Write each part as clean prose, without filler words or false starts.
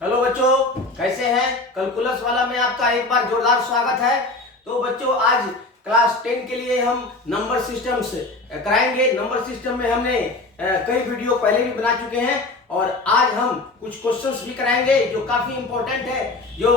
Hello बच्चों, कैसे हैं? कैलकुलस वाला में आपका एक बार जोरदार स्वागत है। तो बच्चों, आज क्लास 10 के लिए हम नंबर सिस्टम्स कराएंगे। नंबर सिस्टम में हमने कई वीडियो पहले भी बना चुके हैं और आज हम कुछ क्वेश्चंस भी कराएंगे जो काफी इंपॉर्टेंट है, जो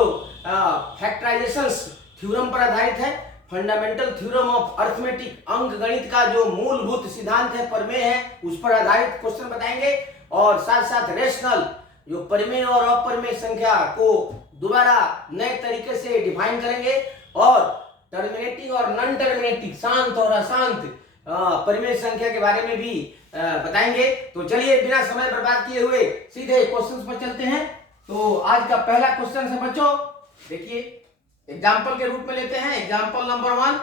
फैक्टराइजेशंस थ्योरम पर आधारित है। फंडामेंटल थ्योरम ऑफ अर्थमेटिक, अंक गणित का जो मूलभूत सिद्धांत है, प्रमेय है, उस पर आधारित क्वेश्चन बताएंगे और साथ साथ रेशनल जो परिमेय और अपरिमेय संख्या को दोबारा नए तरीके से डिफाइन करेंगे और टर्मिनेटिंग और नॉन टर्मिनेटिंग, शांत और अशांत परिमेय संख्या के बारे में भी बताएंगे। तो चलिए बिना समय बर्बाद किए हुए सीधे क्वेश्चंस पर चलते हैं। तो आज का पहला क्वेश्चन है बच्चों, देखिए एग्जाम्पल के रूप में लेते हैं। एग्जाम्पल नंबर 1,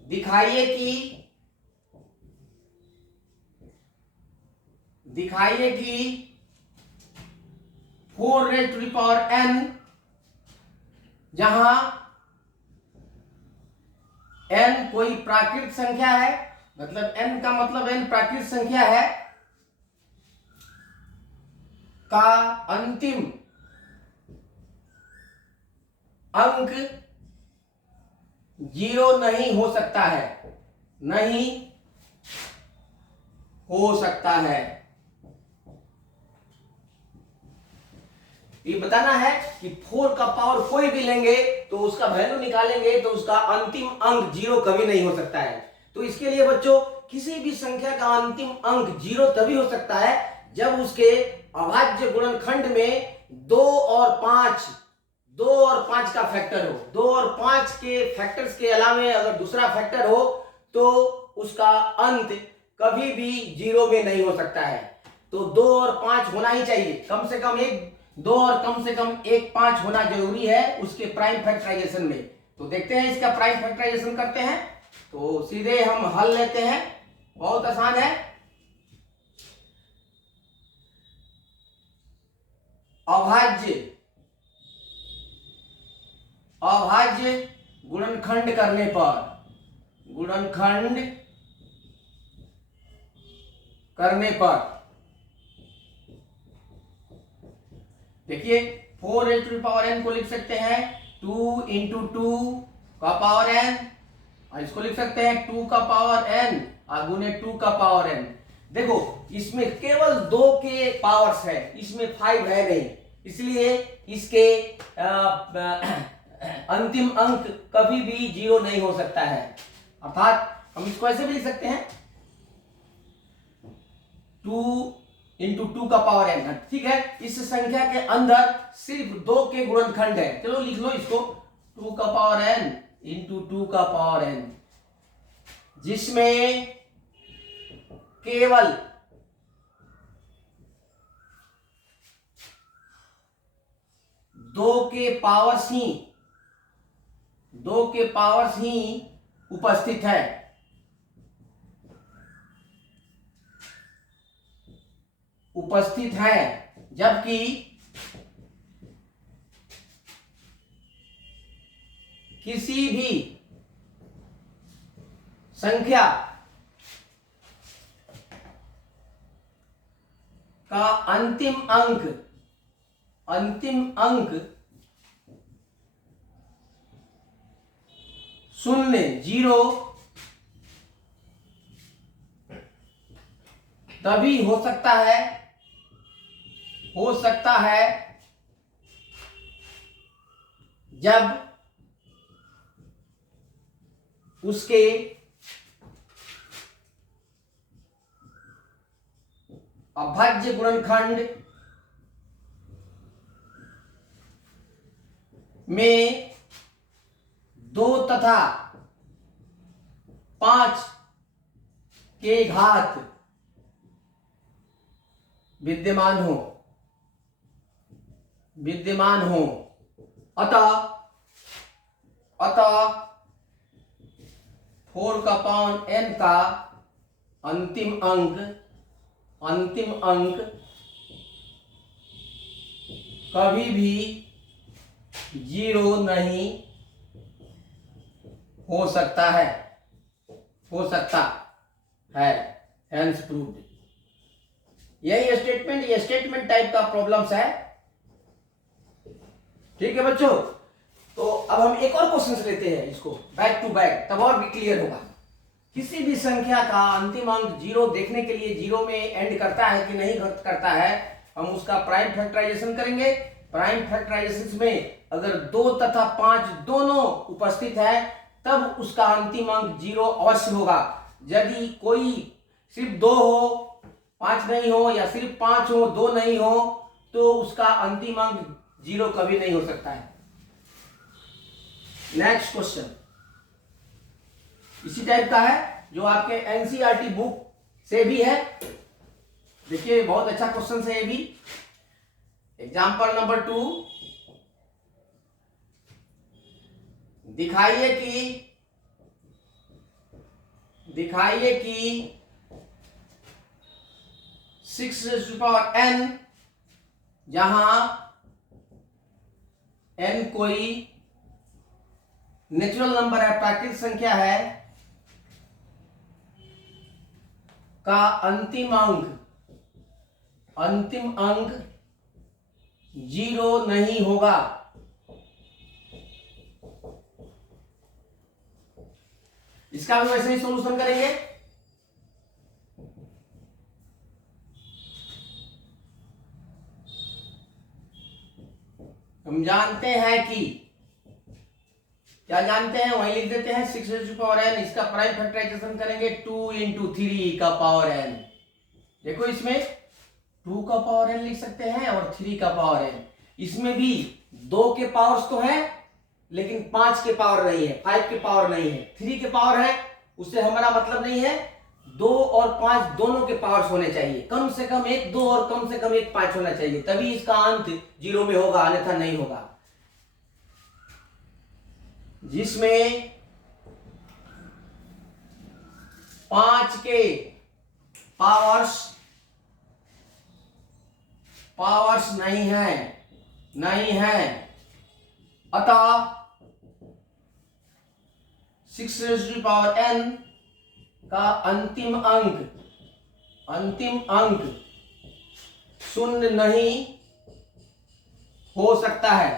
दिखाइए कि 4 raised to the power n, जहां n कोई प्राकृत संख्या है, मतलब n का मतलब n प्राकृत संख्या है, का अंतिम अंक 0 नहीं हो सकता है, नहीं हो सकता है। ये बताना है कि 4 का पावर कोई भी लेंगे तो उसका वैल्यू निकालेंगे तो उसका अंतिम अंक 0 कभी नहीं हो सकता है। तो इसके लिए बच्चों, किसी भी संख्या का अंतिम अंक 0 तभी हो सकता है जब उसके अभाज्य गुणनखंड में 2 और 5 का फैक्टर हो। 2 और 5 के फैक्टर्स के अलावे अगर दूसरा फैक्टर हो तो उसका अंत कभी भी 0 में नहीं हो सकता है। तो 2 और 5 होना ही चाहिए, कम से कम एक 2 और कम से कम एक 5 होना जरूरी है उसके प्राइम फैक्टराइजेशन में। तो देखते हैं इसका प्राइम फैक्टराइजेशन करते हैं। तो सीधे हम हल लेते हैं, बहुत आसान है। अभाज्य गुणनखंड करने पर देखिए 4 raised to the power n को लिख सकते हैं 2 into 2 का पावर n, और इसको लिख सकते हैं 2 का पावर n और गुने 2 का पावर n। देखो इसमें केवल 2 के पावर्स है, इसमें 5 है नहीं, इसलिए इसके अंतिम अंक कभी भी 0 नहीं हो सकता है। अर्थात हम इसको ऐसे भी लिख सकते हैं 2 इंटू 2 का पावर n। ठीक है, इस संख्या के अंदर सिर्फ 2 के गुणनखंड है। चलो लिख लो इसको 2 का पावर n इंटू 2 का पावर n, जिसमें केवल 2 के पावर्स ही उपस्थित है। जबकि किसी भी संख्या का अंतिम अंक 0 तभी हो सकता है जब उसके अभाज्य गुणनखंड में 2 तथा 5 के घात विद्यमान हो। अतः 4 का पावर n का अंतिम अंक कभी भी 0 नहीं हो सकता है, हेंस प्रूव्ड। यही स्टेटमेंट टाइप का प्रॉब्लम्स है ठीक है बच्चों, तो अब हम एक और क्वेश्चन लेते हैं इसको बैक टू बैक, तब और भी क्लियर होगा। किसी भी संख्या का अंतिम अंक जीरो देखने के लिए जीरो में एंड करता है कि नहीं करता है, हम उसका प्राइम फैक्टराइजेशन करेंगे। प्राइम फैक्टराइजेशन में अगर 2 तथा 5 दोनों उपस्थित है तब उसका अंतिम अंक जीरो अवश्य होगा। यदि कोई सिर्फ 2 हो, 5 नहीं हो, या सिर्फ 5 हो 2 नहीं हो, तो उसका अंतिम अंक जीरो कभी नहीं हो सकता है। नेक्स्ट क्वेश्चन इसी टाइप का है जो आपके एनसीईआरटी बुक से भी है। देखिए बहुत अच्छा क्वेश्चन है ये भी। एग्जाम्पल नंबर 2, दिखाइए कि 6n, जहां n कोई नेचुरल नंबर है, प्राकृतिक संख्या है, का अंतिम अंक जीरो नहीं होगा। इसका भी वैसे ही सॉल्यूशन करेंगे। हम जानते हैं कि क्या जानते हैं, वही लिख देते हैं 6n। इसका प्राइम फैक्टराइजेशन करेंगे 2 × 3 का पावर n। देखो इसमें 2 का पावर n लिख सकते हैं और 3 का पावर n। इसमें भी 2 के पावर्स तो है लेकिन 5 के पावर नहीं है, 5 के पावर नहीं है, 3 के पावर है। उससे हमारा मतलब नहीं है। 2 और 5 दोनों के पावर्स होने चाहिए, कम से कम एक 2 और कम से कम एक 5 होना चाहिए, तभी इसका अंत जीरो में होगा, अन्यथा नहीं होगा। जिसमें 5 के पावर्स नहीं है, अतः 6n का अंतिम अंक शून्य नहीं हो सकता है,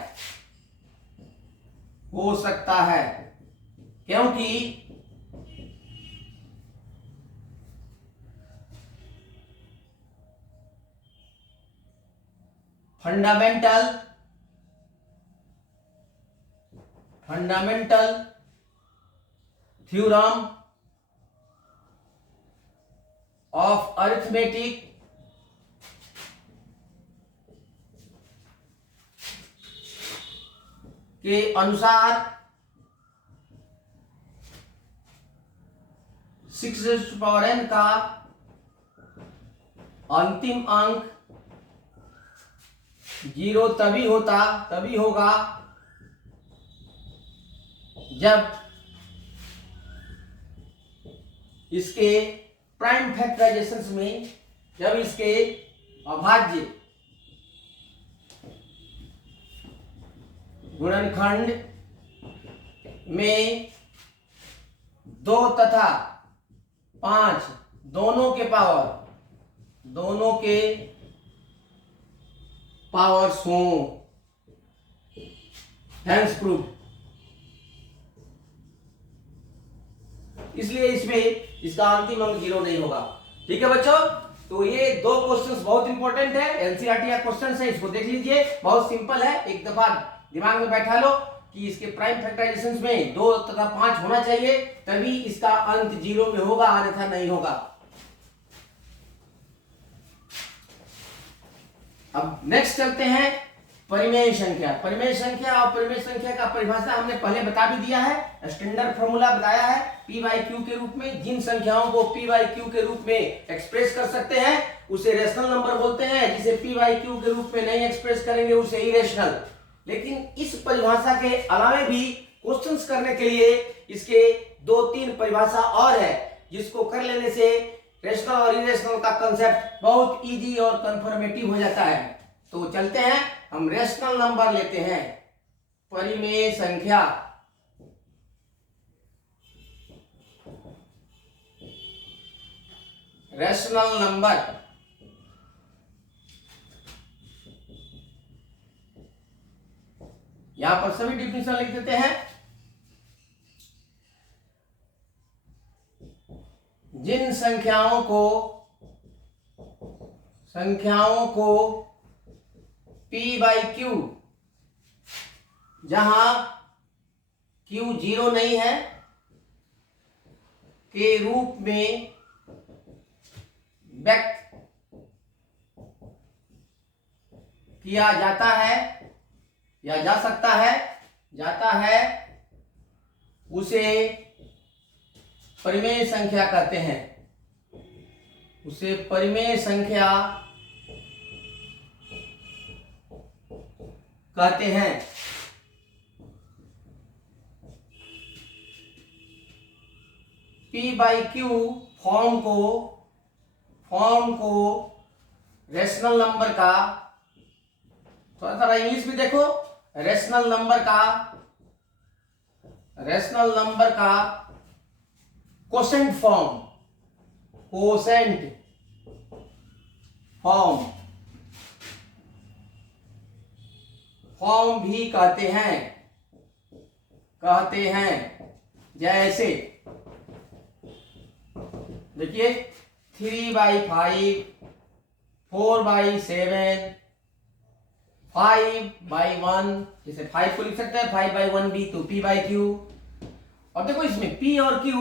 क्योंकि फंडामेंटल थ्योरम ऑफ अरिथमेटिक के अनुसार 6n का अंतिम अंक जीरो तभी होगा जब इसके प्राइम फैक्टराइजेशन में, जब इसके अभाज्य गुणनखंड में 2 तथा 5 दोनों के पावर्स हों। Hence prove. इसलिए इसमें इसका अंतिम अंक जीरो नहीं होगा। ठीक है बच्चों, तो ये 2 क्वेश्चंस बहुत इंपॉर्टेंट है, एनसीईआरटी का क्वेश्चंस है, इसको देख लीजिए, बहुत सिंपल है। एक दफा दिमाग में बैठा लो कि इसके प्राइम फैक्टराइजेशन में 2 तथा 5 होना चाहिए, तभी इसका अंत जीरो में होगा, अन्यथा नहीं होगा। अब नेक्स्ट चलते हैं परिमेय संख्या। परिमेय संख्या और परिमेय संख्या का परिभाषा हमने पहले बता भी दिया है, स्टैंडर्ड फॉर्मूला बताया है p/q के रूप में। जिन संख्याओं को p/q के रूप में एक्सप्रेस कर सकते हैं उसे रेशनल नंबर बोलते हैं, जिसे p/q के रूप में नहीं एक्सप्रेस करेंगे उसे इरेशनल। लेकिन इस परिभाषा के अलावा भी क्वेश्चंस करने के लिए इसके 2-3 परिभाषा और है, जिसको कर लेने से रेशनल और इरेशनल का कंसेप्ट बहुत इजी और कंफर्मेटिव हो जाता है। तो चलते हैं, हम रेशनल नंबर लेते हैं। परिमेय संख्या, रेशनल नंबर, यहां पर सभी डिफिनेशन लिख देते हैं। जिन संख्याओं को p बाई क्यू, जहां q 0 नहीं है, के रूप में व्यक्त किया जाता है या जा सकता है, उसे परिमेय संख्या कहते हैं। उसे परिमेय संख्या कहते हैं। p बाई क्यू फॉर्म को रेशनल नंबर का, थोड़ा सा इंग्लिश भी देखो, रेशनल नंबर का कोसेंट फॉर्म भी कहते हैं। जैसे देखिए 3/5, 4/7, 5/1, जैसे 5 को लिख सकते हैं 5/1 भी, तो p बाई क्यू। और देखो इसमें p और q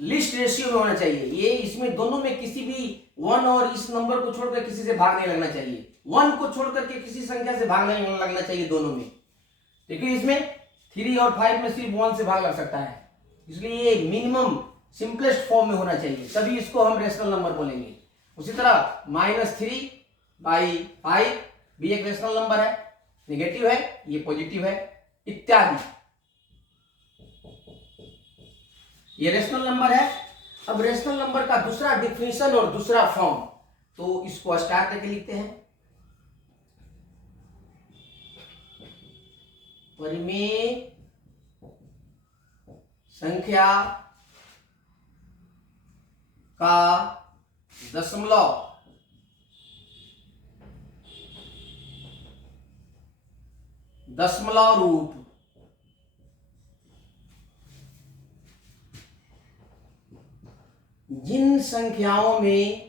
लिस्ट रेशियो में होना चाहिए। ये इसमें दोनों में किसी भी 1 और इस नंबर को छोड़कर किसी से भाग नहीं लगना चाहिए। 1 को छोड़कर के किसी संख्या से भाग नहीं लगना चाहिए दोनों में। देखिए इसमें 3 और 5 में सिर्फ 1 से भाग लग सकता है, इसलिए ये मिनिमम सिंपलेस्ट फॉर्म में होना चाहिए, तभी इसको हम रेशनल नंबर बोलेंगे। उसी तरह -3/5 भी एक रेशनल नंबर है, नेगेटिव है, ये पॉजिटिव है, इत्यादि। ये रेशनल नंबर है। अब रेशनल नंबर का दूसरा डिफिनेशन और दूसरा फॉर्म, तो इसको स्टार करके लिखते हैं। परिमेय संख्या का दशमलव रूप जिन संख्याओं में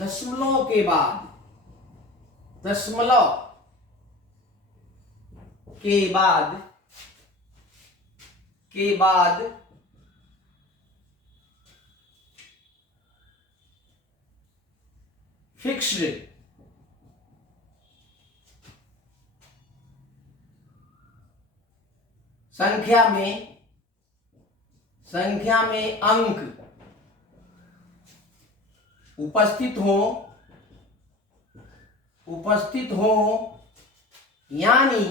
दशमलव के बाद फिक्स्ड संख्या में अंक उपस्थित हो, यानी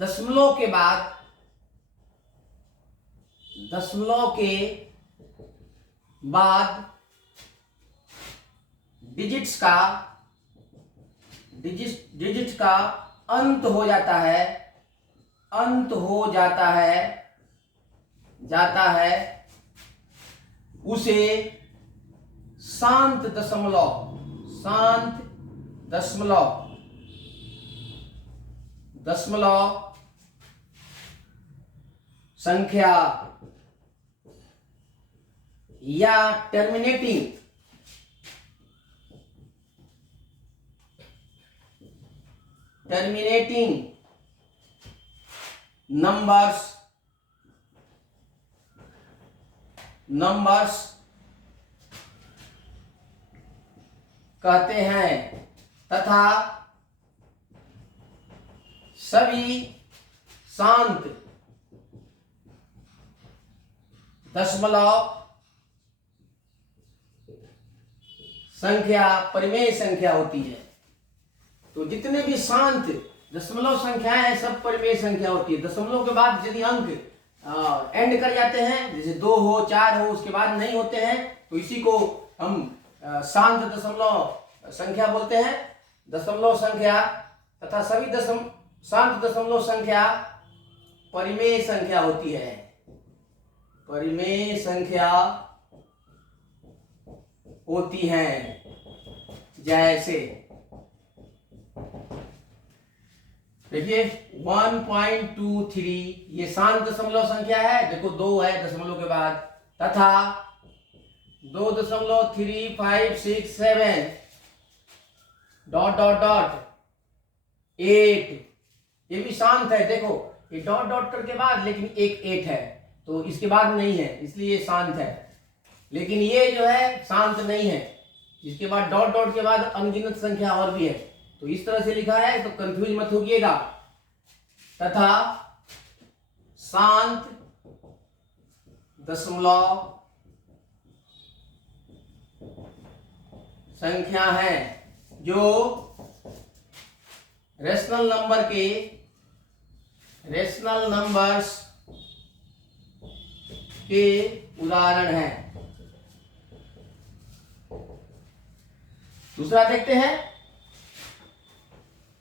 दशमलव के बाद डिजिट्स का अंत हो जाता है, उसे शांत दशमलव संख्या या टर्मिनेटिंग नंबर्स कहते हैं, तथा सभी शांत दशमलव संख्या परिमेय संख्या होती है। तो जितने भी शांत दशमलव संख्याएं हैं सब परिमेय संख्या होती है। दशमलव के बाद यदि अंक एंड कर जाते हैं, जैसे 2 हो 4 हो, उसके बाद नहीं होते हैं, तो इसी को हम शांत दशमलव संख्या बोलते हैं। दशमलव संख्या तथा सभी शांत दशमलव संख्या परिमेय संख्या होती है। परिमेय संख्या होती हैं। जैसे देखिए 1.23 ये शांत दशमलव संख्या है, देखो 2 है दशमलव के बाद, तथा 2.3567 डॉट डॉट डॉट 8 ये भी शांत है। देखो ये डॉट डॉट करके बाद लेकिन एक 8 है, तो इसके बाद नहीं है इसलिए शांत है। लेकिन ये जो है शांत नहीं है, इसके बाद डॉट डॉट के बाद अनगिनत संख्या और भी है, तो इस तरह से लिखा है तो कंफ्यूज मत होइएगा। तथा शांत दशमलव संख्या है जो रेशनल नंबर्स के उदाहरण है। दूसरा देखते हैं,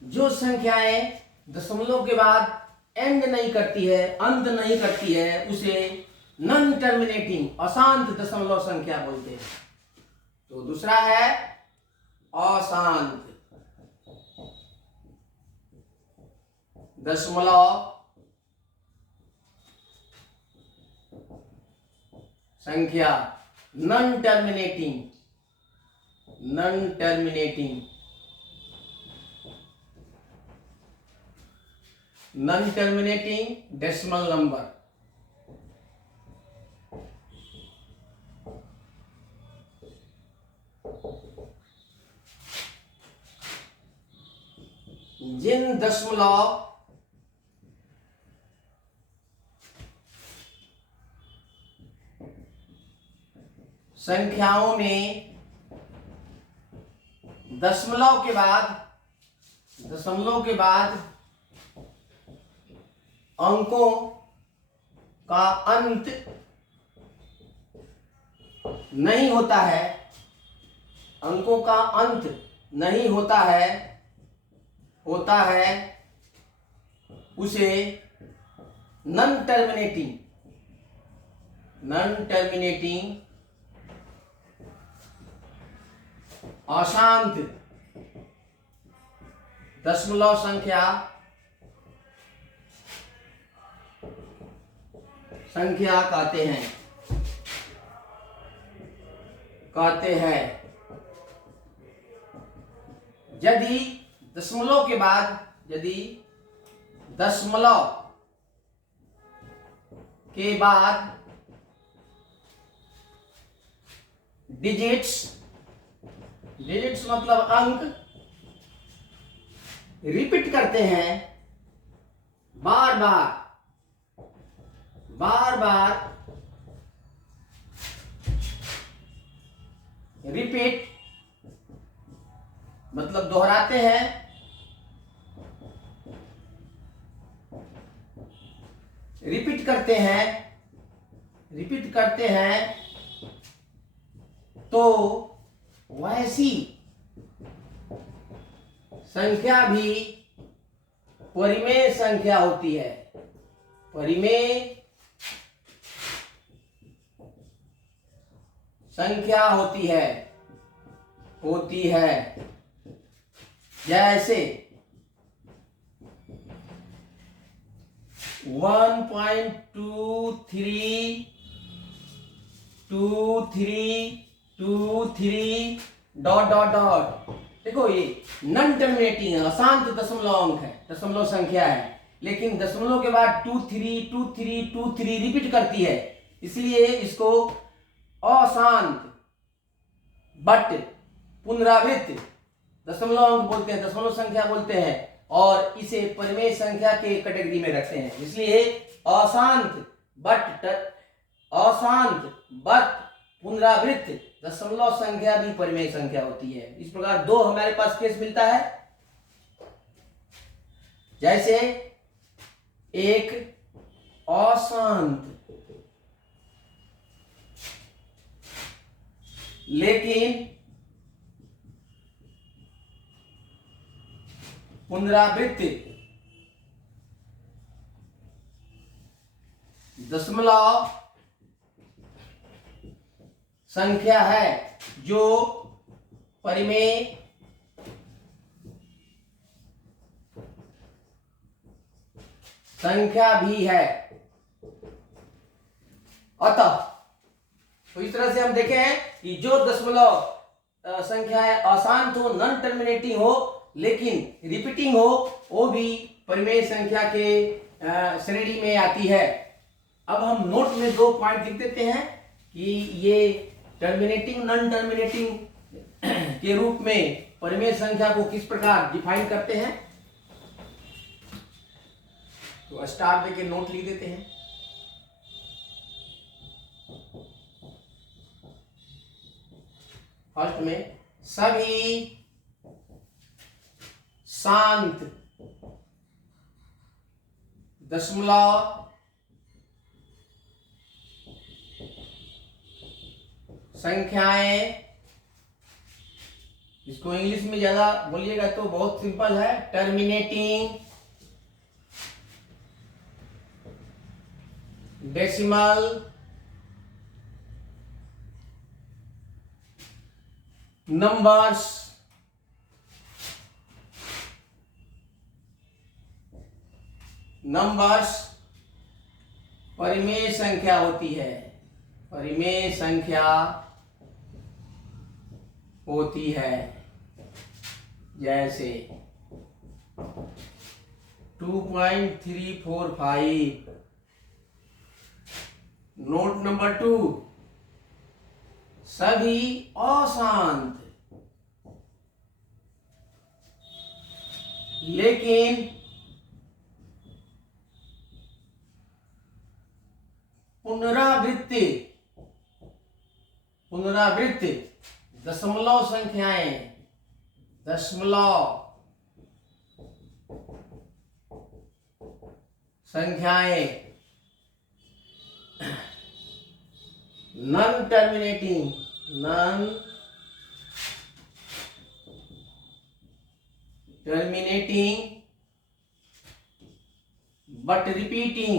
जो संख्याएं दशमलव के बाद एंड नहीं करती है, अंत नहीं करती है, उसे नॉन टर्मिनेटिंग अशांत दशमलव संख्या बोलते हैं। तो दूसरा है अशांत दशमलव संख्या, नॉन टर्मिनेटिंग डेसिमल नंबर। जिन दशमलव संख्याओं में दशमलव के बाद अंकों का अंत नहीं होता है, अंकों का अंत नहीं होता है, उसे नॉन टर्मिनेटिंग अशांत दशमलव संख्या कहते हैं। यदि दशमलव के बाद डिजिट्स मतलब अंक रिपीट करते हैं, बार बार रिपीट मतलब दोहराते हैं, रिपीट करते हैं, तो वैसी संख्या भी परिमेय संख्या होती है। परिमेय संख्या होती है। जैसे 1.2323 डॉट डॉट डॉट। देखो ये नॉन टर्मिनेटिंग है, अशांत दशमलव अंक है, दशमलव संख्या है, लेकिन दशमलव के बाद 232323 रिपीट करती है, इसलिए इसको अशांत बट पुनरावृत्त दशमलव अंक बोलते हैं, दशमलव संख्या बोलते हैं, और इसे परिमेय संख्या के कैटेगरी में रखते हैं। इसलिए अशांत बट पुनरावृत्त दशमलव संख्या भी परिमेय संख्या होती है। इस प्रकार दो हमारे पास केस मिलता है। जैसे एक अशांत लेकिन पुनरावृत्त दशमलव संख्या है जो परिमेय संख्या भी है। अतः तो इस तरह से हम देखे हैं कि जो दशमलव संख्याएं अशांत हो, नॉन टर्मिनेटिंग हो, लेकिन रिपीटिंग हो, वो भी परिमेय संख्या के श्रेणी में आती है। अब हम नोट में 2 पॉइंट लिख देते हैं कि ये टर्मिनेटिंग, नॉन टर्मिनेटिंग के रूप में परिमेय संख्या को किस प्रकार डिफाइन करते हैं। तो स्टार देके नोट लिख देते हैं। फर्स्ट में सभी शांत दशमलव संख्याएं, इसको इंग्लिश में ज्यादा बोलिएगा तो बहुत सिंपल है, टर्मिनेटिंग डेसिमल नंबर्स परिमेय संख्या होती है। परिमेय संख्या होती है। जैसे 2.345। नोट नंबर 2, सभी अशांत लेकिन पुनरावृत्ति दशमलव संख्याएं नॉन टर्मिनेटिंग बट रिपीटिंग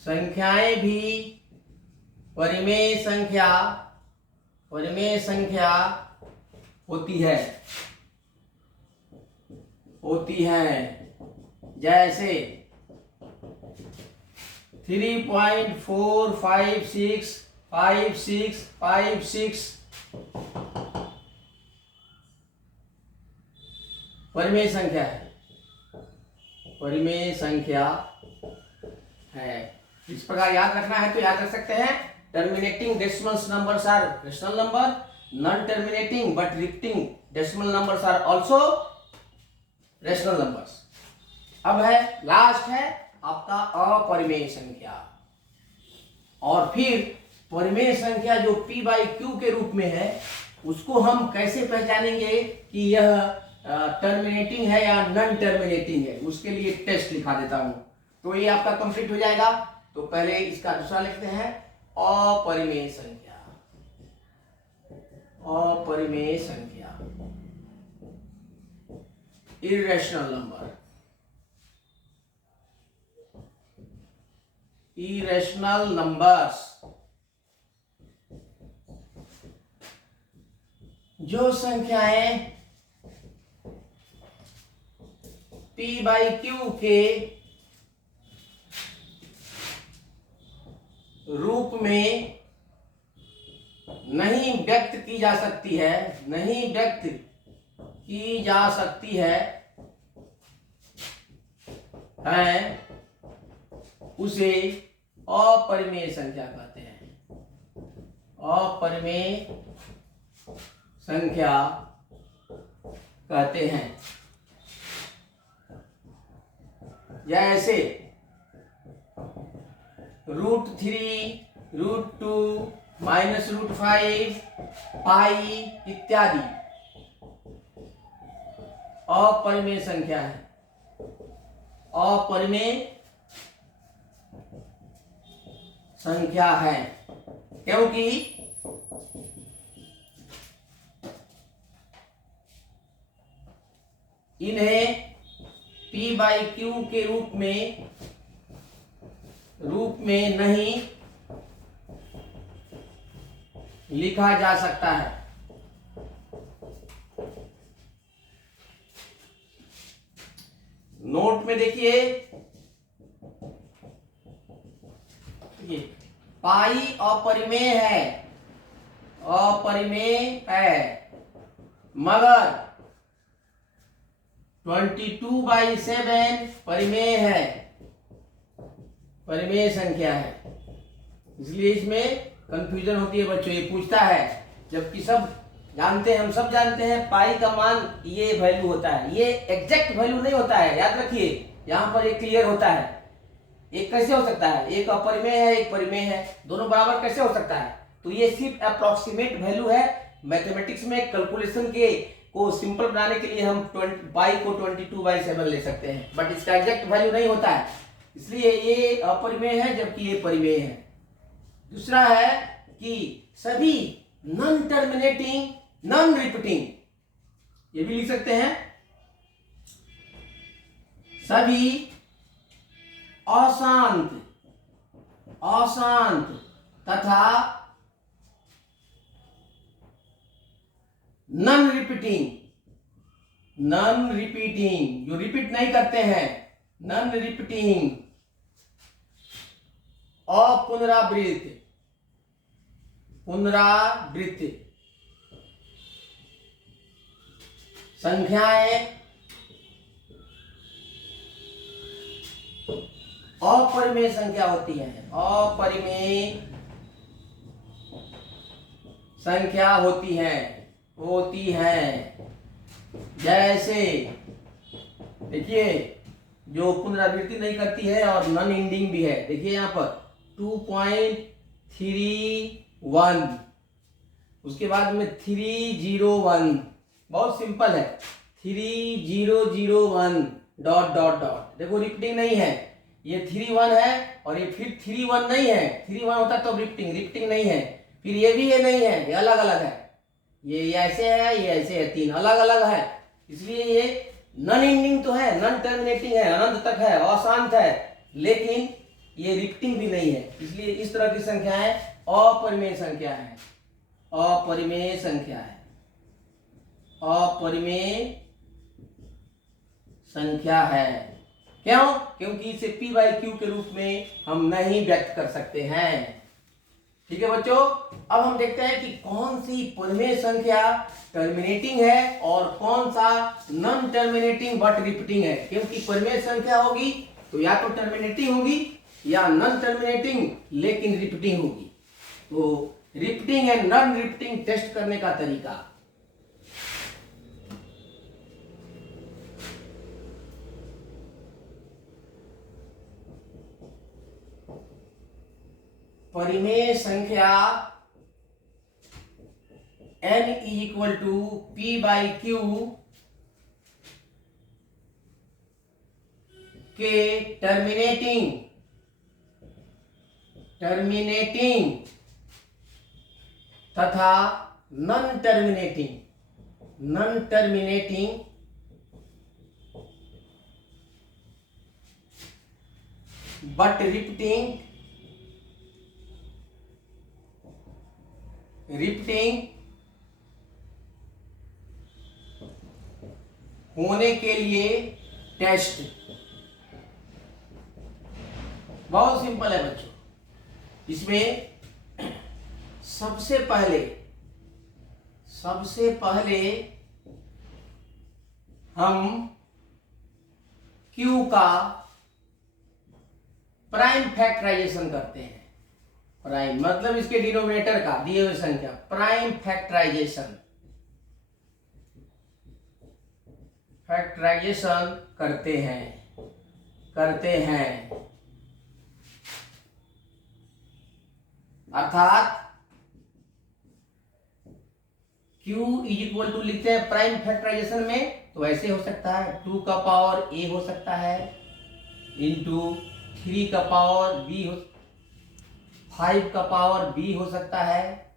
संख्याएं भी परिमेय संख्या होती है। जैसे 3.4565656 परिमेय संख्या है। इस प्रकार याद रखना है तो याद रख सकते हैं। Terminating decimal numbers are rational number, non terminating but repeating decimal numbers are also rational numbers. अब है लास्ट है आपका अपरिमेय संख्या। और फिर परिमेय संख्या जो p बाई क्यू के रूप में है, उसको हम कैसे पहचानेंगे कि यह टर्मिनेटिंग है या नॉन टर्मिनेटिंग है, उसके लिए टेस्ट लिखा देता हूं। तो ये आपका कंप्लीट हो जाएगा। तो पहले इसका दूसरा लिखते हैं, अपरिमेय संख्या इर्रेशनल नंबर्स जो संख्याएं p बाई क्यू के रूप में नहीं व्यक्त की जा सकती है, उसे अपरिमेय संख्या कहते हैं। अपरिमेय संख्या कहते हैं। जैसे √3, √2, -√5, पाई इत्यादि अपरिमेय संख्या है। अपरिमेय संख्या है क्योंकि इन्हें p बाई क्यू के रूप में नहीं लिखा जा सकता है। नोट में देखिए पाई अपरिमेय है, अपरिमेय है, मगर 22/7 परिमेय है, परिमेय संख्या है। इसलिए इसमें कंफ्यूजन होती है बच्चों। ये पूछता है, जबकि सब जानते हैं, हम सब जानते हैं पाई का मान ये वैल्यू होता है, ये एग्जैक्ट वैल्यू नहीं होता है, याद रखिए। यहां पर एक क्लियर होता है। एक कैसे हो सकता है, एक अपरिमेय है एक परिमेय है, दोनों बराबर कैसे हो सकता है? तो ये सिर्फ अप्रोक्सीमेट वैल्यू है। मैथमेटिक्स में कैलकुलेशन के को सिंपल बनाने के लिए हम पाई को 22/7 ले सकते हैं, बट इसका एग्जैक्ट वैल्यू नहीं होता है, इसलिए ये अपरिमेय है जबकि ये परिमेय है। दूसरा है कि सभी नॉन टर्मिनेटिंग नॉन रिपीटिंग, ये भी लिख सकते हैं, सभी अशांत अशांत तथा नॉन रिपीटिंग जो रिपीट नहीं करते हैं, नॉन रिपीटिंग अपुनरावृत्त पुनरावृत्त संख्याएं अपरिमेय संख्या होती है, अपरिमेय संख्या होती है। जैसे देखिए, जो पुनरावृत्ति नहीं करती है और नॉन एंडिंग भी है, देखिए यहाँ पर 2.31, उसके बाद में 301, बहुत सिंपल है, 3001 डॉट डॉट डॉट। देखो रिपीटिंग नहीं है, ये 31 है और ये फिर 31 नहीं है, 31 होता तो रिपीटिंग नहीं है, फिर ये भी ये नहीं है, ये अलग अलग है, ये ऐसे है ये ऐसे है, तीन अलग अलग है। इसलिए ये नॉन एंडिंग तो है, नॉन टर्मिनेटिंग है, अनंत तक है, अशांत है, लेकिन ये रिपीटिंग भी नहीं है। इसलिए इस तरह की संख्याएं अपरिमेय संख्या है, अपरिमेय संख्या है, अपरिमेय संख्या है। क्यों? क्योंकि इसे p/q के रूप में हम नहीं व्यक्त कर सकते हैं। ठीक है बच्चों, अब हम देखते हैं कि कौन सी परिमेय संख्या टर्मिनेटिंग है और कौन सा नॉन टर्मिनेटिंग बट रिपीटिंग है। क्योंकि परिमेय संख्या होगी तो या तो टर्मिनेटिंग होगी या नॉन टर्मिनेटिंग लेकिन रिपीटिंग होगी। तो repeating and non repeating test करने का तरीका, परिमेय संख्या n = p/q के टर्मिनेटिंग तथा नॉन टर्मिनेटिंग बट रिपीटिंग होने के लिए टेस्ट। बहुत सिंपल है बच्चों। इसमें सबसे पहले हम Q का प्राइम फैक्टराइजेशन करते हैं। प्राइम मतलब इसके डिनोमिनेटर का, दिए हुए संख्या, प्राइम फैक्टराइजेशन करते हैं। अर्थात Q = लिखते हैं प्राइम फैक्टराइजेशन में, तो ऐसे हो सकता है 2 का पावर a हो सकता है इंटू 3 का पावर b 5 का पावर b हो सकता है,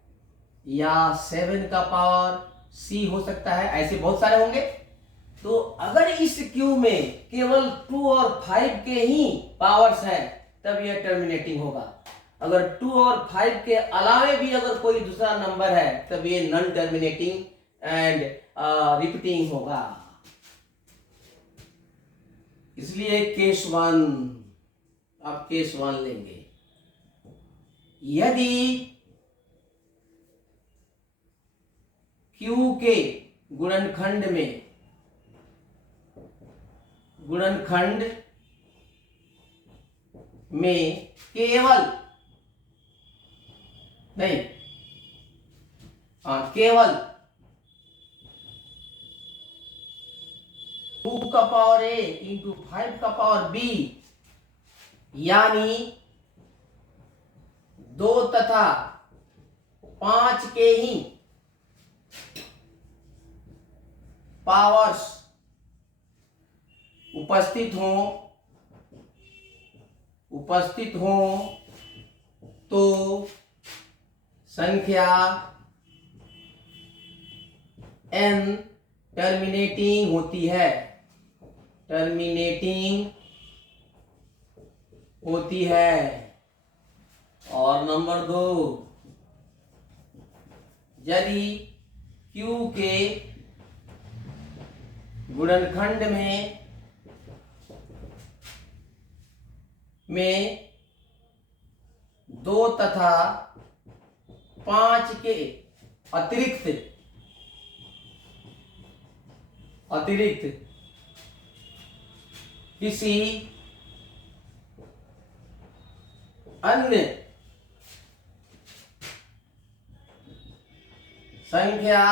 या 7 का पावर c हो सकता है, ऐसे बहुत सारे होंगे। तो अगर इस Q में केवल 2 और 5 के ही पावर्स हैं तब यह टर्मिनेटिंग होगा। अगर 2 और 5 के अलावे भी अगर कोई दूसरा नंबर है तब ये नॉन टर्मिनेटिंग एंड रिपीटिंग होगा। इसलिए केस वन। अब केस वन लेंगे। यदि Q के गुणनखंड में केवल नहीं, केवल 2 का पावर A इंटू 5 का पावर B यानी 2 तथा 5 के ही पावर्स उपस्थित हो तो संख्या n टर्मिनेटिंग होती है। और नंबर 2, यदि Q के गुणनखंड में 2 तथा 5 के अतिरिक्त किसी अन्य संख्या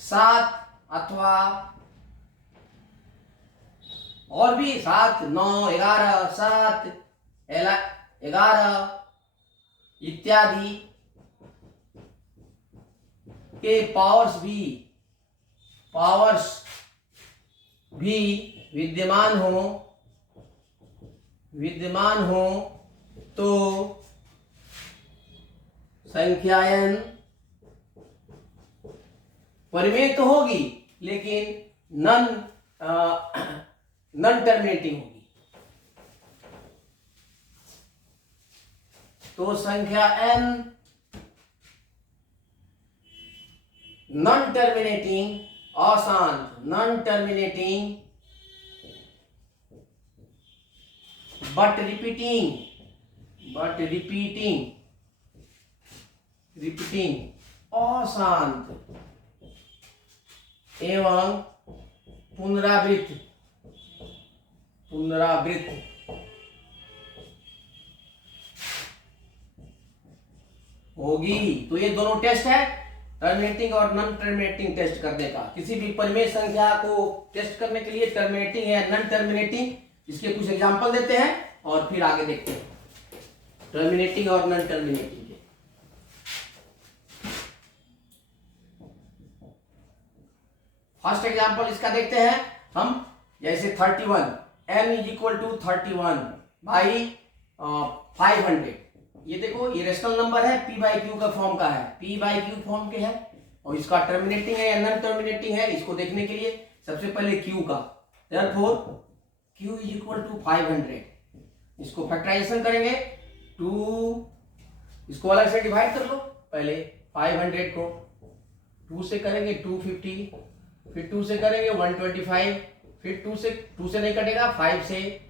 7 अथवा और भी 7, 9, 11, 7, 11 इत्यादि के पावर्स भी विद्यमान हो तो संख्या n परिमेय तो होगी लेकिन नॉन टर्मिनेटिंग होगी। तो संख्या n नॉन टर्मिनेटिंग अशांत, नॉन टर्मिनेटिंग बट रिपीटिंग अशांत एवं पुनरावृत्त होगी। तो ये दोनों टेस्ट है, टर्मिनेटिंग और नॉन टर्मिनेटिंग टेस्ट करने का। किसी भी परिमेय संख्या को टेस्ट करने के लिए टर्मिनेटिंग या नॉन टर्मिनेटिंग, इसके कुछ एग्जांपल देते हैं और फिर आगे देखते हैं टर्मिनेटिंग और नॉन टर्मिनेटिंग के। फर्स्ट एग्जांपल इसका देखते हैं हम, जैसे 31 n is equal to 31 by 500। ये देखो, ये रेशनल नंबर है, p बाई क्यू का फॉर्म का है, p बाई क्यू फॉर्म के है और इसका टर्मिनेटिंग है या नॉन टर्मिनेटिंग है, इसको देखने के लिए सबसे पहले q का, therefore q is equal to 500। इसको फैक्टराइजेशन करेंगे, 2 इसको अलग से डिवाइड कर लो। पहले 500 को 2 से करेंगे 250, फिर 2 से करेंगे 125, फिर 2 से नहीं कटेगा, 5 से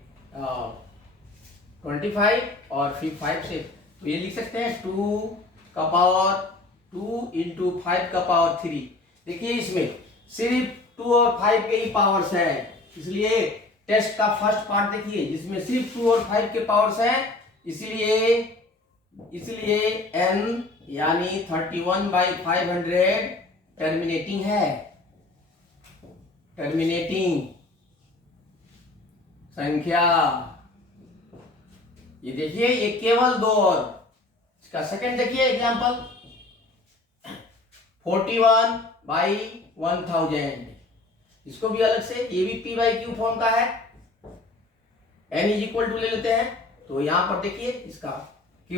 25 और फिर 5 से, तो ये लिख सकते हैं 2 का पावर 2 इंटू 5 का पावर 3। देखिए इसमें सिर्फ 2 और 5 के ही पावर्स हैं, इसलिए टेस्ट का फर्स्ट पार्ट देखिए जिसमें सिर्फ 2 और 5 के पावर्स हैं, इसलिए n यानी 31/500 टर्मिनेटिंग है, टर्मिनेटिंग संख्या। ये देखिए, ये केवल 2 और इसका सेकंड देखिए एग्जांपल 41/1000। इसको भी अलग से, ये भी p बाई क्यू फॉर्म का है, n इज इक्वल टू ले लेते हैं। तो यहां पर देखिए इसका q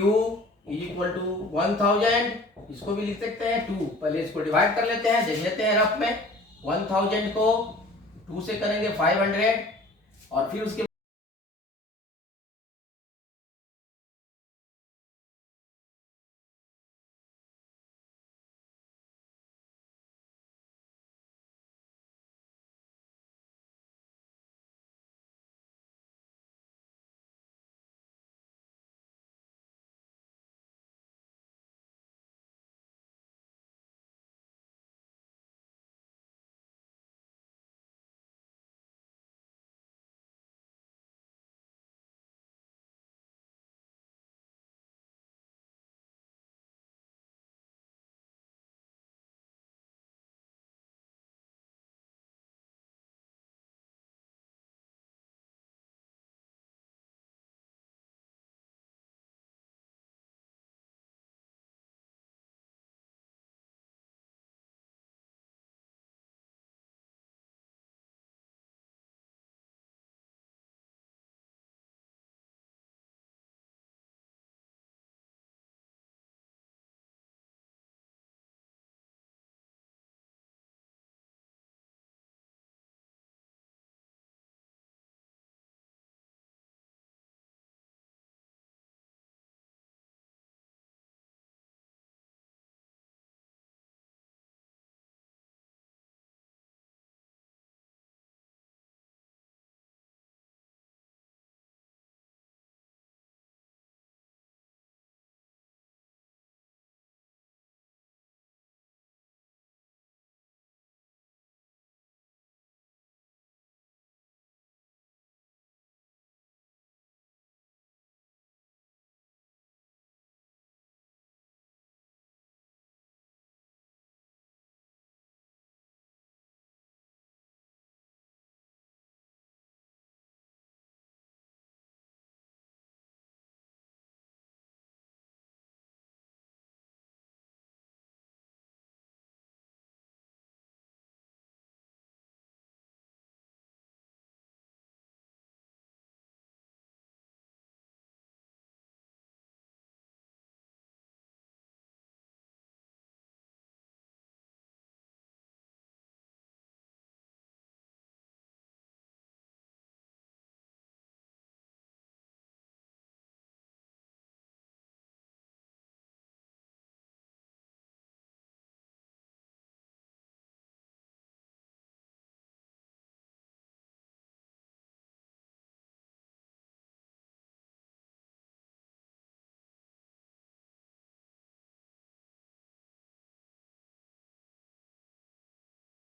इज इक्वल टू 1000, इसको भी लिख सकते हैं 2। पहले इसको डिवाइड कर लेते हैं, देख लेते हैं रफ में। 1000 को 2 से करेंगे 500 और फिर उसके